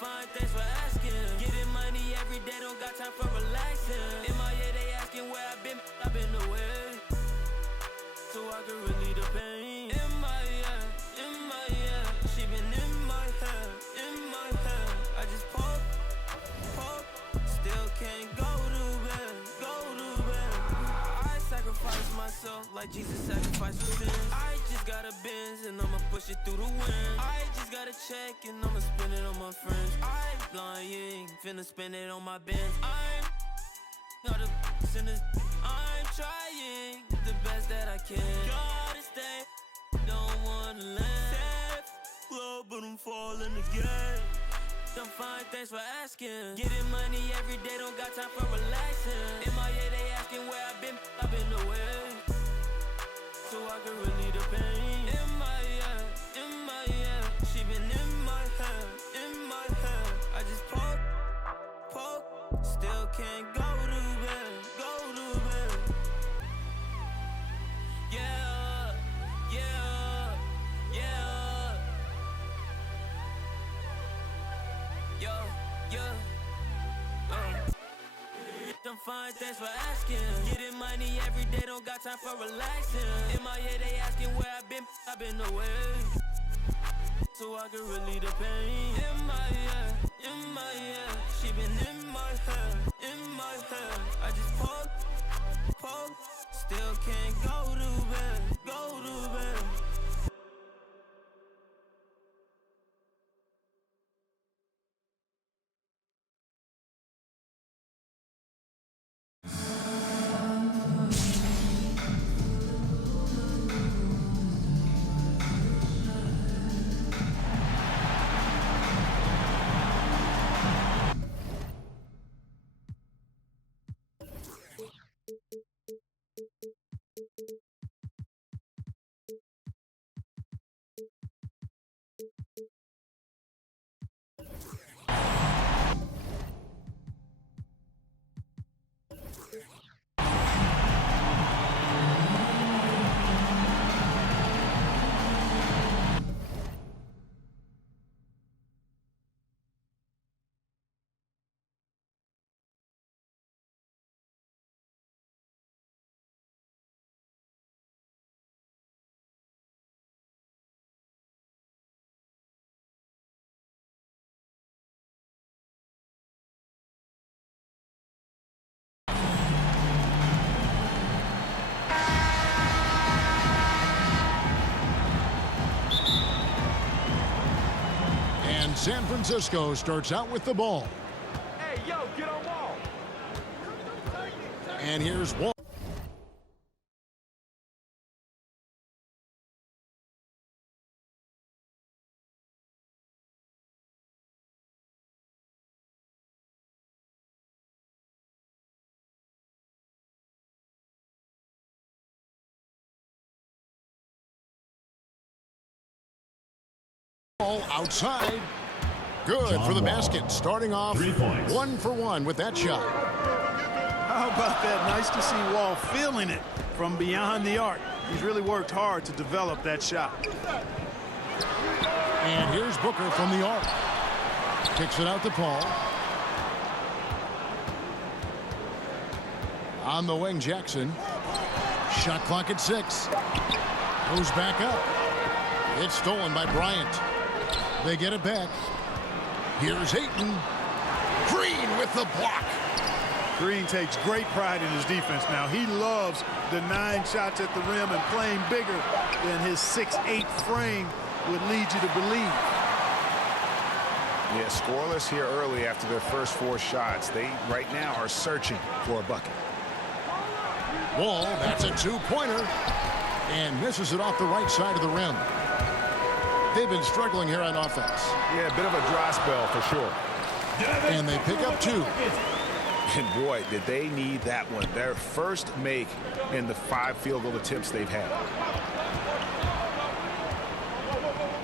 fine, thanks for asking. Getting money every day, don't got time for relaxing. In my head, they asking where I've been away. So I can relieve the pain. In my head, she been in my head. I just poke, still can't go to bed. I sacrifice myself like Jesus sacrificed for sin. I just got a Benz and I'ma push it through the wind. I just got a check and I'ma spend it on my friends. I'm lying, finna spend it on my Benz. I'm not a sinner. I'm trying the best that I can. Gotta stay, don't wanna land. Safe, low, but I'm falling again. I'm fine, thanks for asking. Getting money every day, don't got time for relaxing. In my head, they asking where I've been away. So I can relieve the pain. In my head, she been in my head. I just poke, still can't go to bed. Yeah. I'm fine, thanks for asking. Getting money every day, don't got time for relaxing. In my head, they asking where I've been away. So I can relieve the pain. In my head, she been in my head. I just poke, still can't go to bed. San Francisco starts out with the ball. Hey, yo, get on Wall. And here's Wall. Ball outside. Good for the basket. Starting off 3 points. 1 for 1 with that shot. How about that? Nice to see Wall feeling it from beyond the arc. He's really worked hard to develop that shot. And here's Booker from the arc. Kicks it out to Paul. On the wing, Jackson. Shot clock at 6. Goes back up. It's stolen by Bryant. They get it back. Here's Ayton. Green with the block. Green takes great pride in his defense now. He loves the 9 shots at the rim and playing bigger than his 6'8" frame would lead you to believe. Yeah, scoreless here early after their first 4 shots. They right now are searching for a bucket. Wall, that's a 2-pointer. And misses it off the right side of the rim. They've been struggling here on offense. Yeah, a bit of a dry spell for sure. And they pick up 2. And boy, did they need that one. Their first make in the 5 field goal attempts they've had.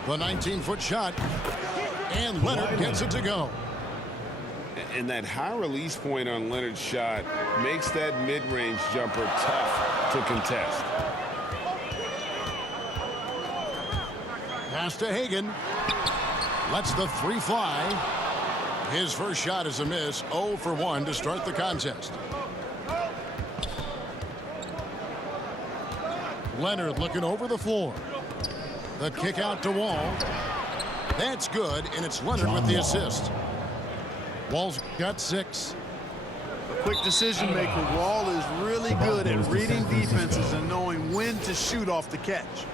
The 19-foot shot. And Leonard gets it to go. And that high release point on Leonard's shot makes that mid-range jumper tough to contest. Pass to Hagan. Lets the 3 fly. His first shot is a miss, 0 for 1 to start the contest. Leonard looking over the floor. The kick out to Wall. That's good, and it's Leonard with the assist. Wall's got 6. Quick decision maker. Wall is really good at reading defenses and knowing when to shoot off the catch.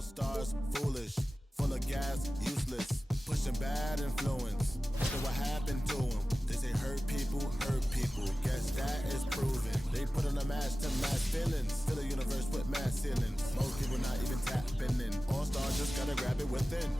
Stars foolish, full of gas, useless, pushing bad influence. Look at what happened to them. They say hurt people, guess that is proven. They put on a mask to mask feelings, fill a universe with mass ceilings. Most people not even tapping in. All stars just gotta grab it within.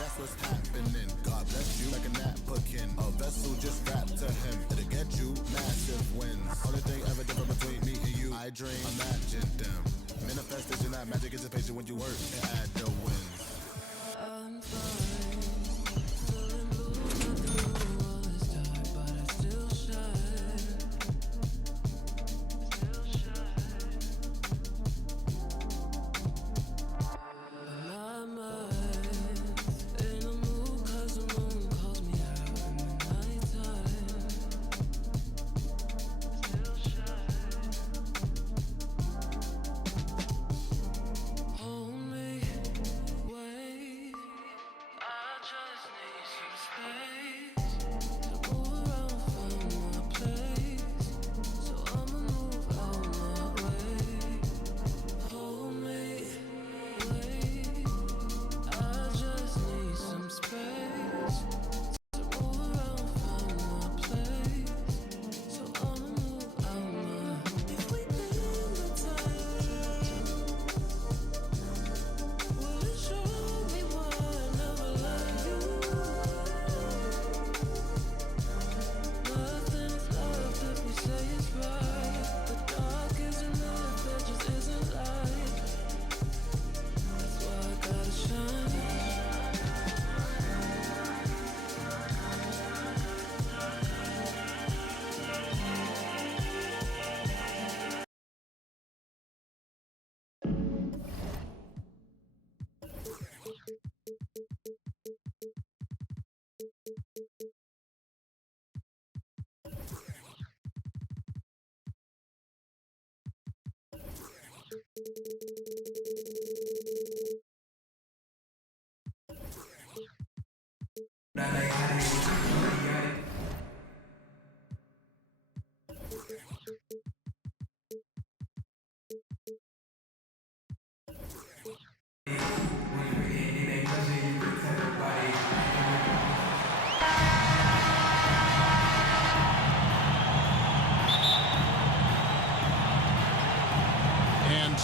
That's what's happening. God bless you like a napkin. A vessel just wrapped to him. It'll get you massive wins. Only thing ever different between me and you, I dream, imagine them. Manifestation, not magic, is a patient when you work and add the wins. I'm fine, feeling blue, nothing new, all is dark, but I still shine. My mind's in a mood 'cause the moon calls me out in the nighttime. Still shine. Hold me, wait. I just need some space to move around, find my place. So I'ma move out my way. Hold me, wait. I just need some space to move around, find my place. So I'ma move out my. If we in the time, will it show me why I never liked you? Nothing is left if we say it's right. The dark isn't enough, there just isn't light. That's why I gotta shine.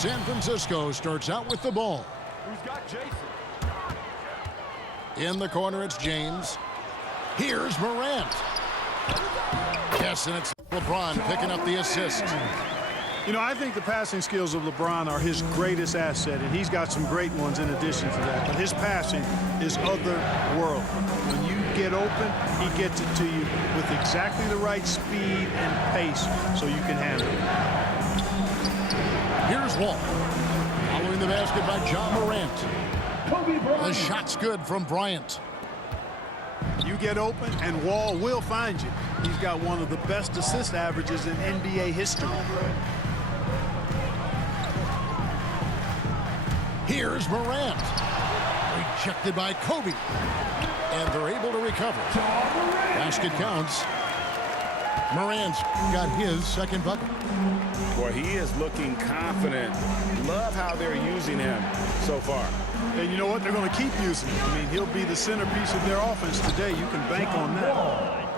San Francisco starts out with the ball. Who's got Jason? In the corner, it's James. Here's Morant. Yes, and it's LeBron picking up the assist. You know, I think the passing skills of LeBron are his greatest asset, and he's got some great ones in addition to that. But his passing is otherworldly. When you get open, he gets it to you with exactly the right speed and pace so you can handle it. Here's Wall. Following the basket by John Morant. The shot's good from Bryant. You get open, and Wall will find you. He's got one of the best assist averages in NBA history. Here's Morant. Rejected by Kobe. And they're able to recover. Basket counts. Morant's got his second bucket. Boy, he is looking confident. Love how they're using him so far. And you know what? They're going to keep using him. I mean, he'll be the centerpiece of their offense today. You can bank on that.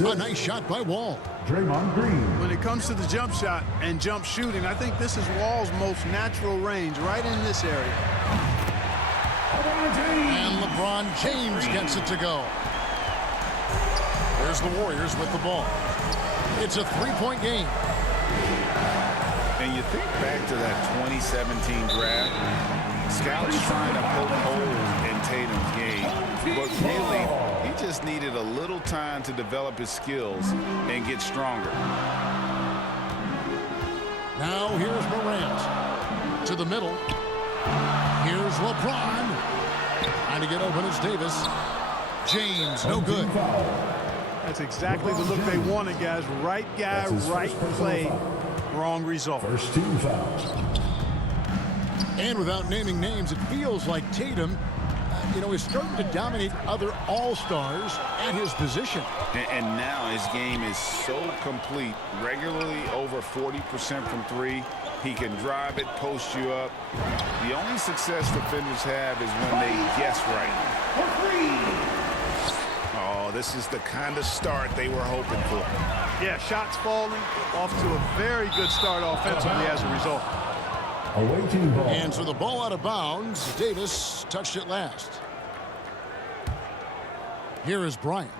A nice shot by Wall. Draymond Green. When it comes to the jump shot and jump shooting, I think this is Wall's most natural range, right in this area. And LeBron James gets it to go. There's the Warriors with the ball. It's a three-point game. And you think back to that 2017 draft, scouts trying to poke holes in Tatum's game, but really, he just needed a little time to develop his skills and get stronger. Now here's Morant to the middle. Here's LeBron. Trying to get open is Davis. James, no good. That's exactly the look they wanted, guys. Right guy, right play, wrong result. First team foul. And without naming names, it feels like Tatum, is starting to dominate other all-stars at his position. And now his game is so complete, regularly over 40% from three. He can drive it, post you up. The only success defenders have is when they guess right. Oh, this is the kind of start they were hoping for. Yeah, shots falling, off to a very good start offensively as a result. Away team ball. And so the ball out of bounds. Davis touched it last. Here is Bryant.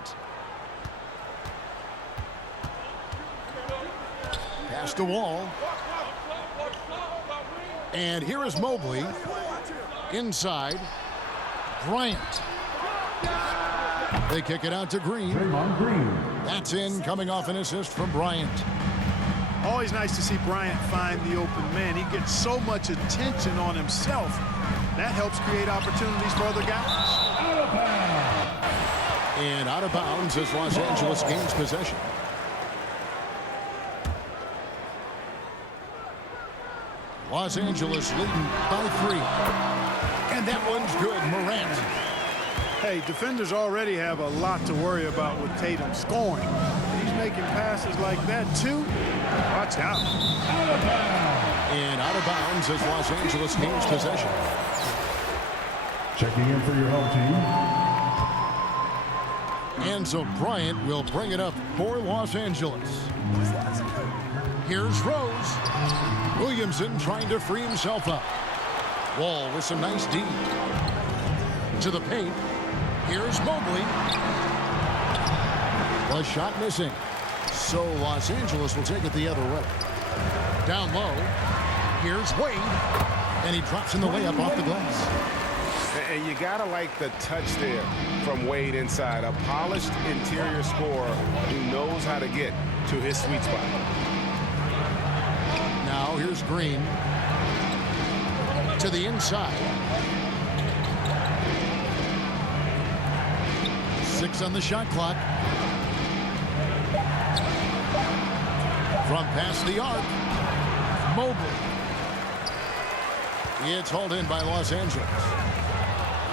Pass to Wall. And here is Mobley. Inside. Bryant. They kick it out to Green. Draymond Green. That's in, coming off an assist from Bryant. Always nice to see Bryant find the open man. He gets so much attention on himself. That helps create opportunities for other guys. Out of bounds. And out of bounds as Los Angeles gains possession. Los Angeles leading by 3. And that one's good. Morant. Hey, defenders already have a lot to worry about with Tatum scoring. He's making passes like that, too. Watch out. Out of bounds. And out of bounds as Los Angeles gains possession. Checking in for your home team. And so Bryant will bring it up for Los Angeles. Here's Rose. Williamson trying to free himself up. Wall with some nice D. To the paint. Here's Mobley. The shot missing. So Los Angeles will take it the other way. Down low. Here's Wade. And he drops in the layup off the glass. And you gotta like the touch there from Wade inside. A polished interior scorer who knows how to get to his sweet spot. Now here's Green. To the inside. 6 on the shot clock. From past the arc. Mobley. It's hauled in by Los Angeles.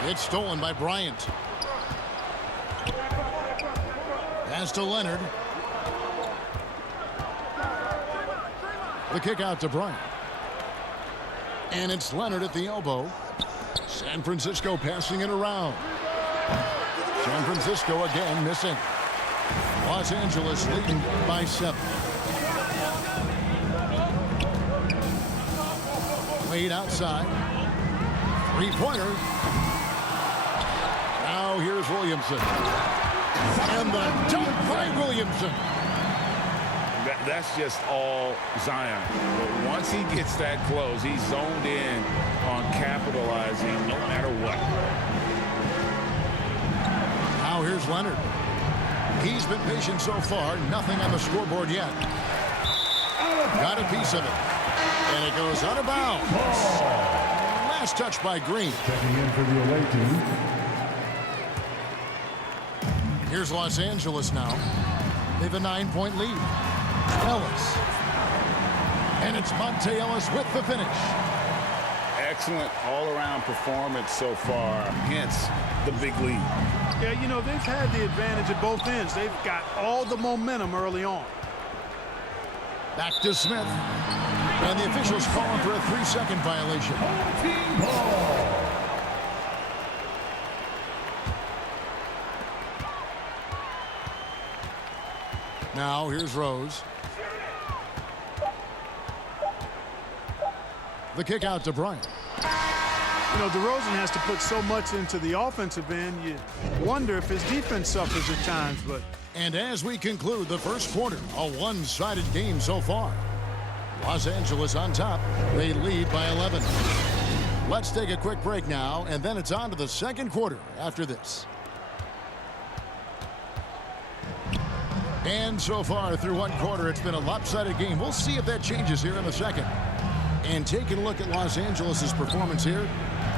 It's stolen by Bryant. Pass to Leonard. The kick out to Bryant. And it's Leonard at the elbow. San Francisco passing it around. San Francisco again missing. Los Angeles leading by 7. Made outside. Three-pointer. Now here's Williamson. And the dunk by Williamson. That's just all Zion. But once he gets that close, he's zoned in on capitalizing no matter what. Now here's Leonard. He's been patient so far. Nothing on the scoreboard yet. Got a piece of it. And it goes out of bounds. Last touch by Green. Checking in for the away team. Here's Los Angeles now. They have a 9-point lead. Ellis. And it's Monte Ellis with the finish. Excellent all-around performance so far, hence the big lead. Yeah, you know, they've had the advantage at both ends. They've got all the momentum early on. Back to Smith. And the officials calling for a 3-second violation. Team ball. Now here's Rose. The kick out to Bryant. You know, DeRozan has to put so much into the offensive end. You wonder if his defense suffers at times, but... And as we conclude the first quarter, a one-sided game so far. Los Angeles on top. They lead by 11. Let's take a quick break now, and then it's on to the second quarter after this. And so far through one quarter, it's been a lopsided game. We'll see if that changes here in the second. And taking a look at Los Angeles' performance here,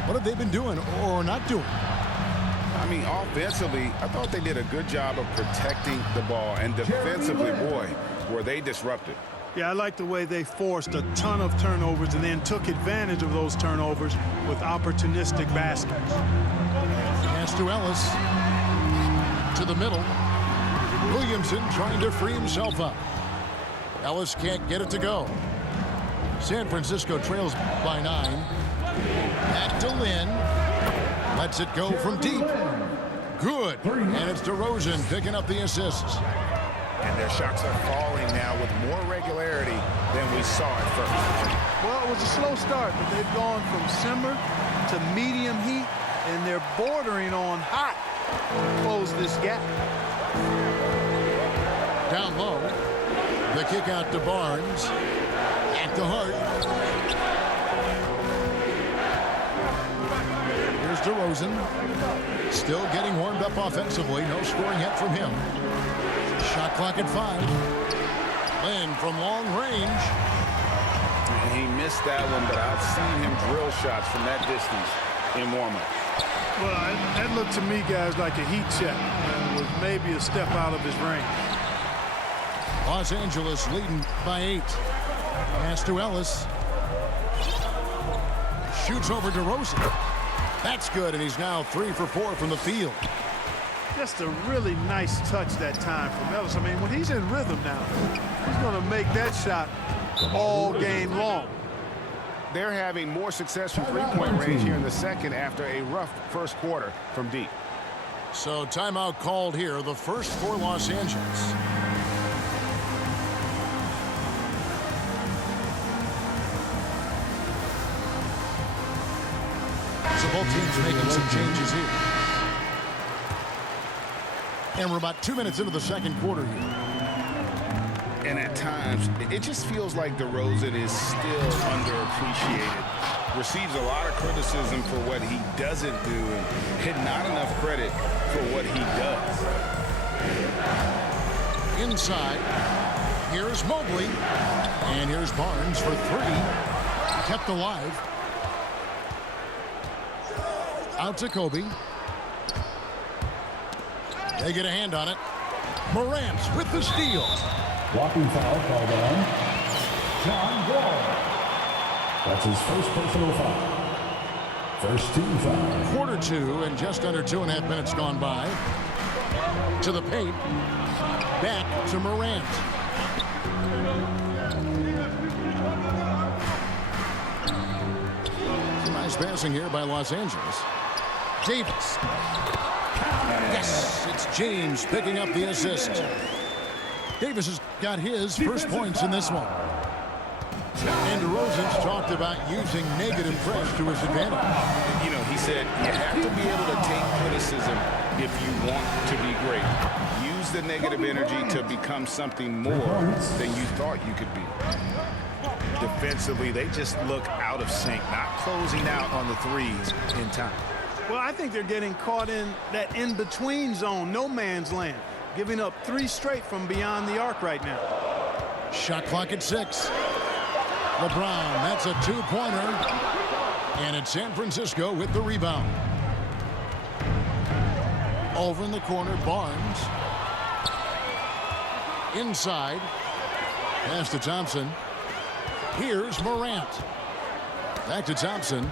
what have they been doing or not doing? I mean, offensively, I thought they did a good job of protecting the ball. And defensively, boy, were they disrupted. Yeah, I like the way they forced a ton of turnovers and then took advantage of those turnovers with opportunistic baskets. Pass to Ellis. To the middle. Williamson trying to free himself up. Ellis can't get it to go. San Francisco trails by 9. Back to Lynn. Lets it go from deep. Good. And it's DeRozan picking up the assists. And their shots are falling now with more regularity than we saw at first. Well, it was a slow start, but they've gone from simmer to medium heat, and they're bordering on hot to close this gap. Down low. The kick out to Barnes. At the Hart. Here's DeRozan. Still getting warmed up offensively. No scoring yet from him. Shot clock at 5. Lynn from long range. He missed that one, but I've seen him drill shots from that distance in warm-up. Well, that looked to me, guys, like a heat check. And was maybe a step out of his range. Los Angeles leading by 8. Pass to Ellis. Shoots over DeRozan. That's good, and he's now 3 for 4 from the field. Just a really nice touch that time from Ellis. I mean, when he's in rhythm now, he's going to make that shot all game long. They're having more success from three-point range here in the second after a rough first quarter from deep. So timeout called here, the first for Los Angeles. So both teams making some changes here. And we're about 2 minutes into the second quarter here. And at times, it just feels like DeRozan is still underappreciated. Receives a lot of criticism for what he doesn't do and not enough credit for what he does. Inside, here's Mobley. And here's Barnes for 3. Kept alive. Out to Kobe. They get a hand on it. Morant with the steal. Blocking foul called on John Wall. That's his first personal foul. First team foul. Quarter 2 and just under 2.5 minutes gone by. To the paint. Back to Morant. Some nice passing here by Los Angeles. Davis. Yes, it's James picking up the assist. Davis has got his first points in this one. And DeRozan's talked about using negative press to his advantage. You know, he said you have to be able to take criticism if you want to be great. Use the negative energy to become something more than you thought you could be. Defensively, they just look out of sync, not closing out on the threes in time. Well, I think they're getting caught in that in-between zone, no man's land, giving up 3 straight from beyond the arc right now. Shot clock at 6. LeBron, that's a 2-pointer. And it's San Francisco with the rebound. Over in the corner, Barnes. Inside. Pass to Thompson. Here's Morant. Back to Thompson.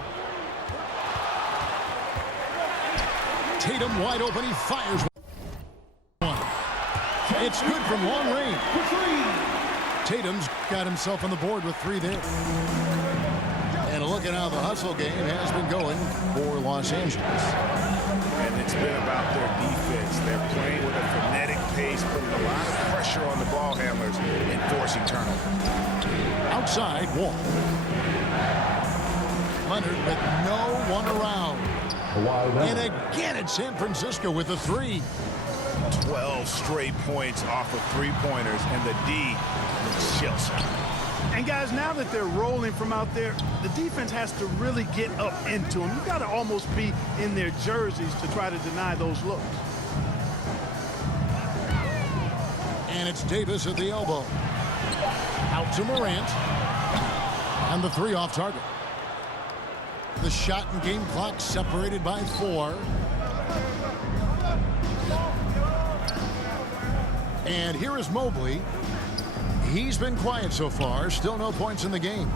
Tatum wide open. He fires one. It's good from long range. Tatum's got himself on the board with 3 there. And a look at how the hustle game has been going for Los Angeles. And it's been about their defense. They're playing with a frenetic pace, putting a lot of pressure on the ball handlers and forcing turnovers. Outside, Wall. Leonard with no one around. And again, it's San Francisco with a 3. 12 straight points off of 3-pointers, and the D looks chills. And guys, now that they're rolling from out there, the defense has to really get up into them. You've got to almost be in their jerseys to try to deny those looks. And it's Davis at the elbow. Out to Morant. And the 3 off target. The shot and game clock separated by 4. And here is Mobley. He's been quiet so far. Still no points in the game.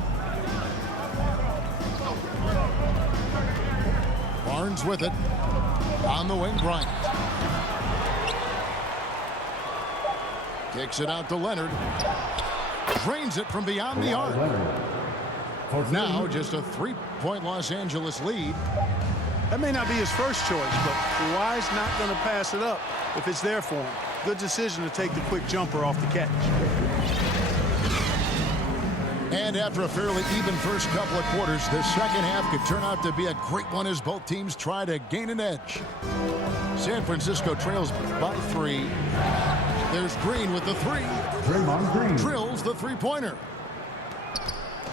Barnes with it. On the wing, Bryant. Kicks it out to Leonard. Drains it from beyond the arc. Now just a 3-point Los Angeles lead. That may not be his first choice, but Kawhi's not going to pass it up if it's there for him. Good decision to take the quick jumper off the catch. And after a fairly even first couple of quarters, the second half could turn out to be a great one as both teams try to gain an edge. San Francisco trails by 3. There's Green with the 3. Draymond Green Drills the 3-pointer.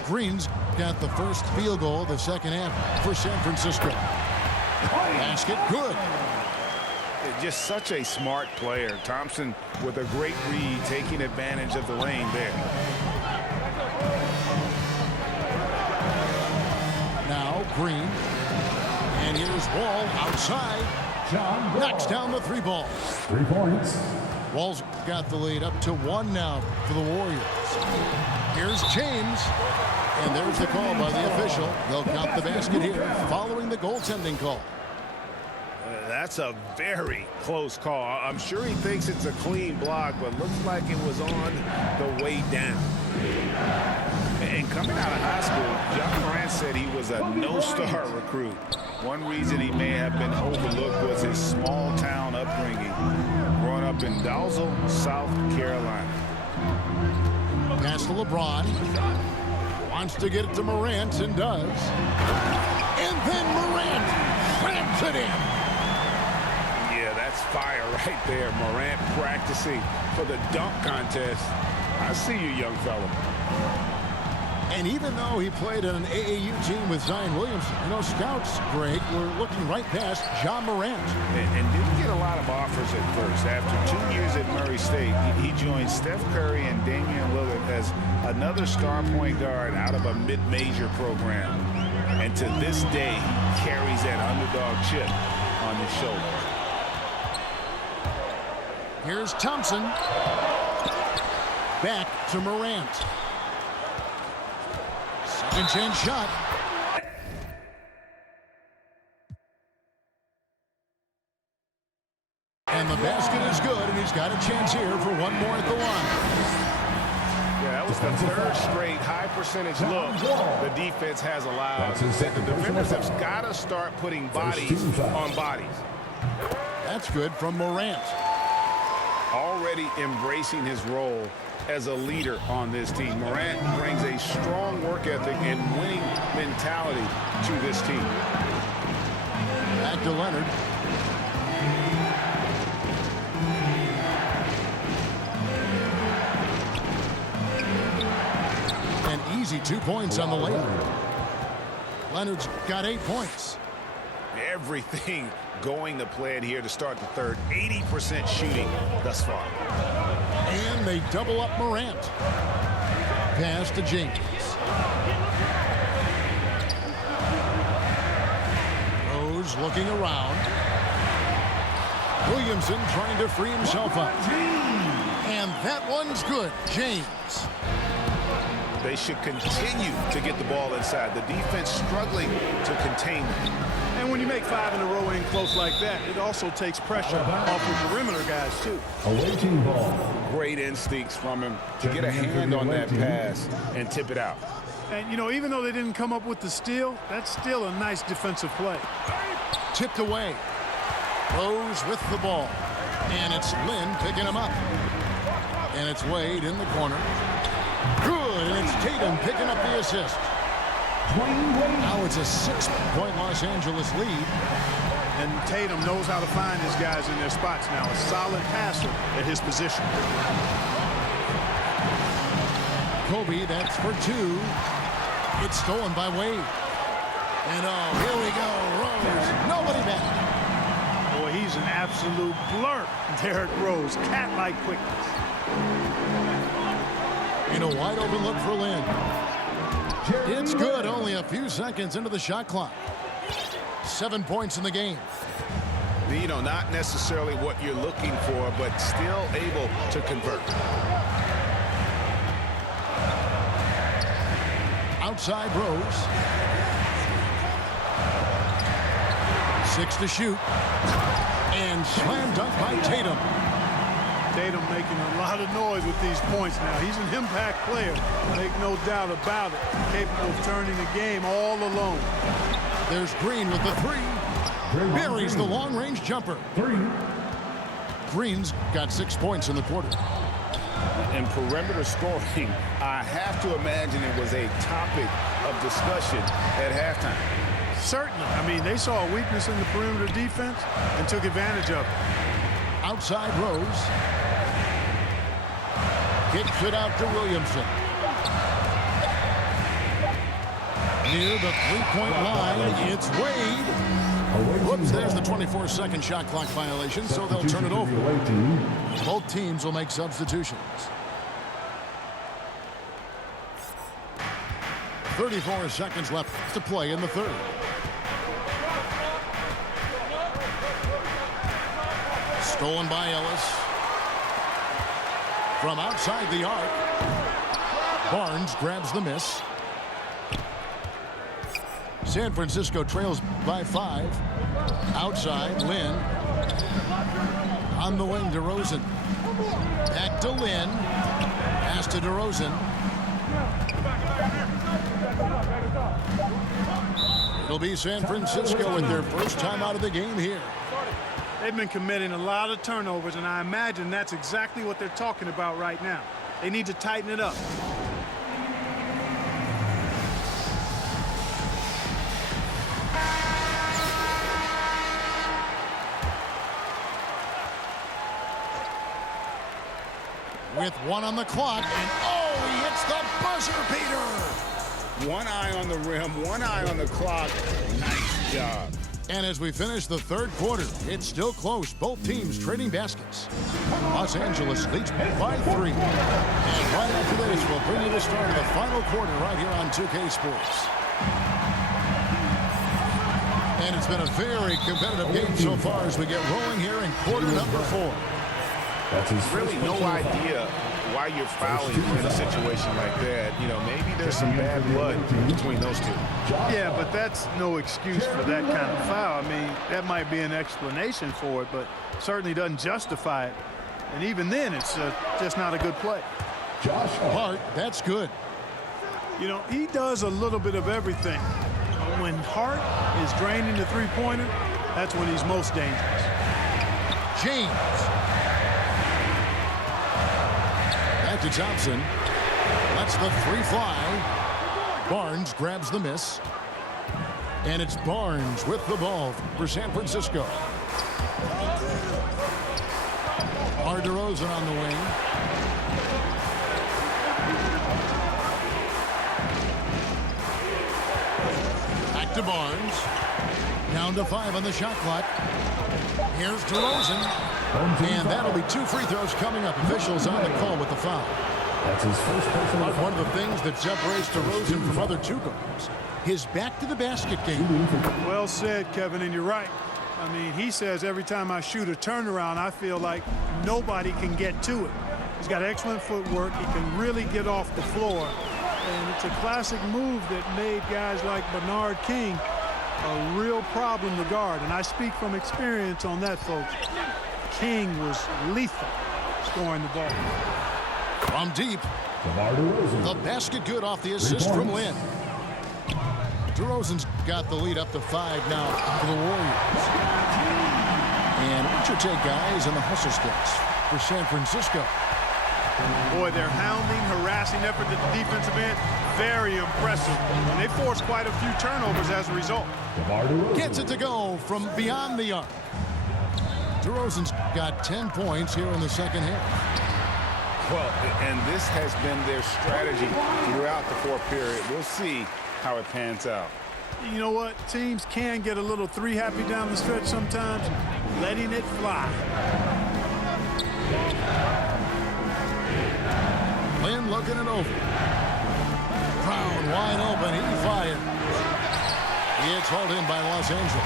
Green's got the first field goal of the second half for San Francisco. Basket good. Just such a smart player. Thompson with a great read, taking advantage of the lane there. Now Green. And here's Wall outside. Knocks down the 3 ball. 3 points. Wall's got the lead up to 1 now for the Warriors. Here's James. And there's the call by the official. They'll count the basket here following the goaltending call. That's a very close call. I'm sure he thinks it's a clean block, but looks like it was on the way down. And coming out of high school, John Morant said he was a no-star recruit. One reason he may have been overlooked was his small-town upbringing, growing up in Dalzell, South Carolina. Pass to LeBron. Wants to get it to Morant and does. And then Morant slams it in. Yeah, that's fire right there. Morant practicing for the dunk contest. I see you, young fella. And even though he played on an AAU team with Zion Williamson, you know, scouts, Greg, were looking right past John Morant. And didn't get a lot of offers at first. After 2 years at Murray State, he joined Steph Curry and Damian Lillard as another star point guard out of a mid-major program. And to this day, he carries that underdog chip on his shoulder. Here's Thompson. Back to Morant. Second chance shot. And the basket is good, and he's got a chance here for 1 more at the line. Yeah, that was the 3rd straight high-percentage look the defense has allowed. The defenders have got to start putting bodies on bodies. That's good from Morant. Already embracing his role as a leader on this team. Morant brings a strong work ethic and winning mentality to this team. Back to Leonard. An easy 2 points on the layup. Leonard's got 8 points. Everything going to plan here to start the third. 80% shooting thus far. And they double up Morant. Pass to Jenkins. Rose looking around. Williamson trying to free himself up. And that one's good. James. They should continue to get the ball inside. The defense struggling to contain them. And when you make 5 in a row in close like that, it also takes pressure off the perimeter guys, too. Away team ball. Great instincts from him to get a hand on that pass and tip it out. And, you know, even though they didn't come up with the steal, that's still a nice defensive play. Tipped away. Rose with the ball. And it's Lynn picking him up. And it's Wade in the corner. Good, and it's Tatum picking up the assist. Now it's a 6-point Los Angeles lead. And Tatum knows how to find his guys in their spots now. A solid passer at his position. Kobe, that's for 2. It's stolen by Wade. And oh, here we go. Rose, nobody back. Boy, he's an absolute blur. Derrick Rose, cat-like quickness. In a wide open look for Lynn. It's good, only a few seconds into the shot clock. 7 points in the game. You know, not necessarily what you're looking for, but still able to convert. Outside Rose. 6 to shoot. And slam dunk by Tatum. Tatum making a lot of noise with these points now. He's an impact player, make no doubt about it. Capable of turning the game all alone. There's Green with the 3. Buries the long-range jumper. Green's got 6 points in the quarter. In perimeter scoring, I have to imagine it was a topic of discussion at halftime. Certainly. I mean, they saw a weakness in the perimeter defense and took advantage of it. Outside Rose. Kicks it out to Williamson. Near the 3-point line, it's Wade. Whoops, there's the 24-second shot clock violation, so they'll turn it over. Both teams will make substitutions. 34 seconds left to play in the third. Stolen by Ellis. From outside the arc. Barnes grabs the miss. San Francisco trails by 5. Outside, Lynn. On the wing, DeRozan. Back to Lynn. Pass to DeRozan. It'll be San Francisco with their first time out of the game here. They've been committing a lot of turnovers, and I imagine that's exactly what they're talking about right now. They need to tighten it up. With 1 on the clock, and oh, he hits the buzzer beater. 1 eye on the rim, 1 eye on the clock. Nice job. And as we finish the third quarter, it's still close. Both teams trading baskets. Los Angeles leads by 3. And right after this, we'll bring you the start of the final quarter right here on 2K Sports. And it's been a very competitive game so far as we get rolling here in quarter number 4. That's his Really no idea why you're fouling in a situation like that. You know, maybe there's some bad blood between those two. Yeah, but that's no excuse for that kind of foul. I mean, that might be an explanation for it, but certainly doesn't justify it. And even then, it's just not a good play. Josh Hart, that's good. You know, he does a little bit of everything. When Hart is draining the three-pointer, that's when he's most dangerous. James. back to Thompson. Lets the three fly. Barnes grabs the miss. And it's Barnes with the ball for San Francisco. DeRozan on the wing. Back to Barnes. Down to 5 on the shot clock. Here's DeRozan. And that'll be 2 free throws coming up. Officials on the call with the foul. That's his first personal foul. One of the things that separates DeRozan from other two guards, his back to the basket game. Well said, Kevin, and you're right. I mean, he says every time I shoot a turnaround, I feel like nobody can get to it. He's got excellent footwork. He can really get off the floor. And it's a classic move that made guys like Bernard King a real problem to guard. And I speak from experience on that, folks. King was lethal scoring the ball. From deep. The basket good off the assist from Lynn. DeRozan's got the lead up to 5 now for the Warriors. And what's your take, guys, on the hustle sticks for San Francisco? Boy, their hounding, harassing effort at the defensive end, very impressive. And they forced quite a few turnovers as a result. Gets it to go from beyond the arc. DeRozan's got 10 points here in the second half. Well, and this has been their strategy throughout the fourth period. We'll see how it pans out. You know what? Teams can get a little three-happy down the stretch sometimes, letting it fly. Lynn looking it over. Brown wide open. He fires. It's hauled in by Los Angeles.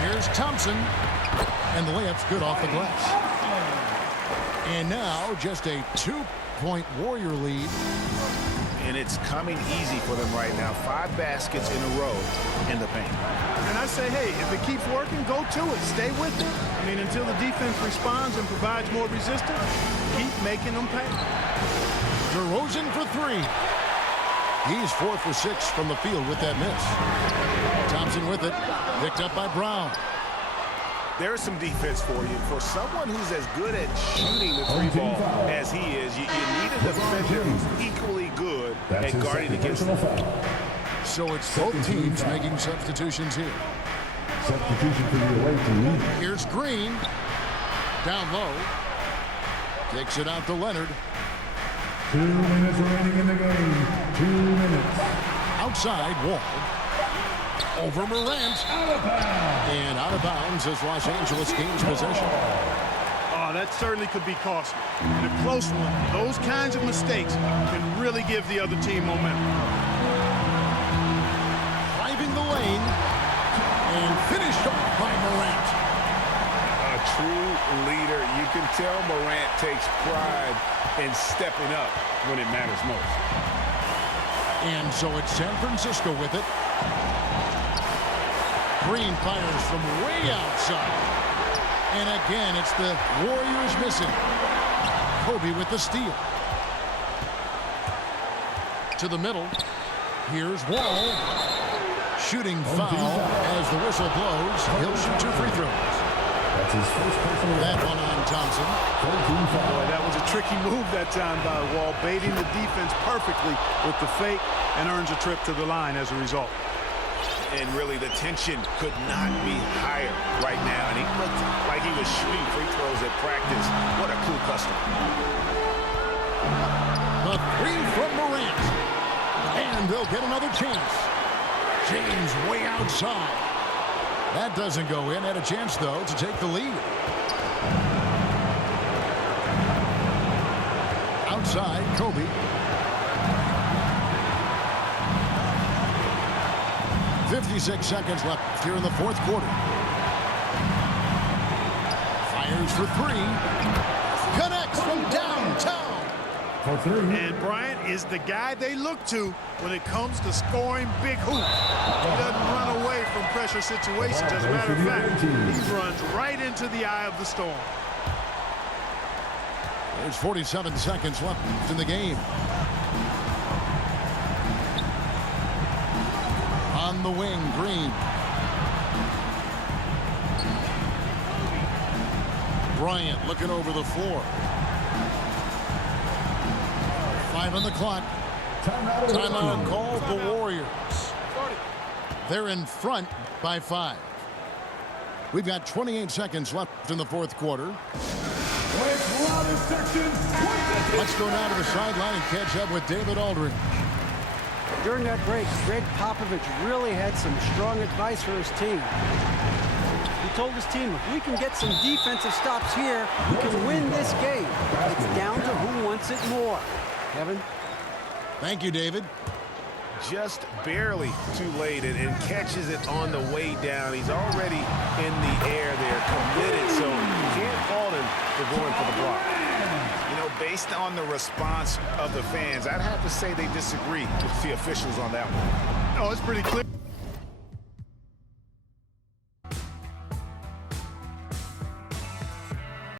Here's Thompson. And the layup's good off the glass. And now just a 2-point Warrior lead. And it's coming easy for them right now. 5 baskets in a row in the paint. And I say, hey, if it keeps working, go to it. Stay with it. I mean, until the defense responds and provides more resistance, keep making them pay. DeRozan for 3. He's 4 for 6 from the field with that miss. Thompson with it. Picked up by Brown. There's some defense for you. For someone who's as good at shooting the 3-ball as he is, you need a defender who's equally good at guarding against him. So it's both teams making substitutions here. Substitution for the away team. Here's Green. Down low. Takes it out to Leonard. 2 minutes remaining in the game. 2 minutes. Outside, Wall. Over Morant. And out of bounds as Los Angeles gains possession. Oh, that certainly could be costly. In a close one, those kinds of mistakes can really give the other team momentum. Driving the lane. And finished off by Morant. A true leader. You can tell Morant takes pride in stepping up when it matters most. And so it's San Francisco with it. Green fires from way outside. And again, it's the Warriors missing. Kobe with the steal. To the middle. Here's Wall. Shooting foul as the whistle blows. He'll shoot 2 free throws. That's his first personal. That one on Thompson. Boy, that was a tricky move that time by Wall, baiting the defense perfectly with the fake and earns a trip to the line as a result. And really, the tension could not be higher right now. And he looked like he was shooting free throws at practice. What a cool customer. The 3 from Morant. And they'll get another chance. James way outside. That doesn't go in. Had a chance, though, to take the lead. Outside, Kobe. 56 seconds left here in the fourth quarter. Fires for 3. Connects from downtown. For 3. And Bryant is the guy they look to when it comes to scoring big hoops. He doesn't run away from pressure situations. As a matter of fact, he runs right into the eye of the storm. There's 47 seconds left in the game. On the wing, Green. Bryant looking over the floor. 5 on the clock. Timeout called the Warriors. They're in front by 5. We've got 28 seconds left in the fourth quarter. Let's go down to the sideline and catch up with David Aldridge. During that break, Greg Popovich really had some strong advice for his team. He told his team, if we can get some defensive stops here, we can win this game. It's down to who wants it more. Kevin? Thank you, David. Just barely too late and catches it on the way down. He's already in the air there, committed, so you can't fault him for going for the block. You know, based on the response of the fans, I'd have to say they disagree with the officials on that one. Oh, it's pretty clear.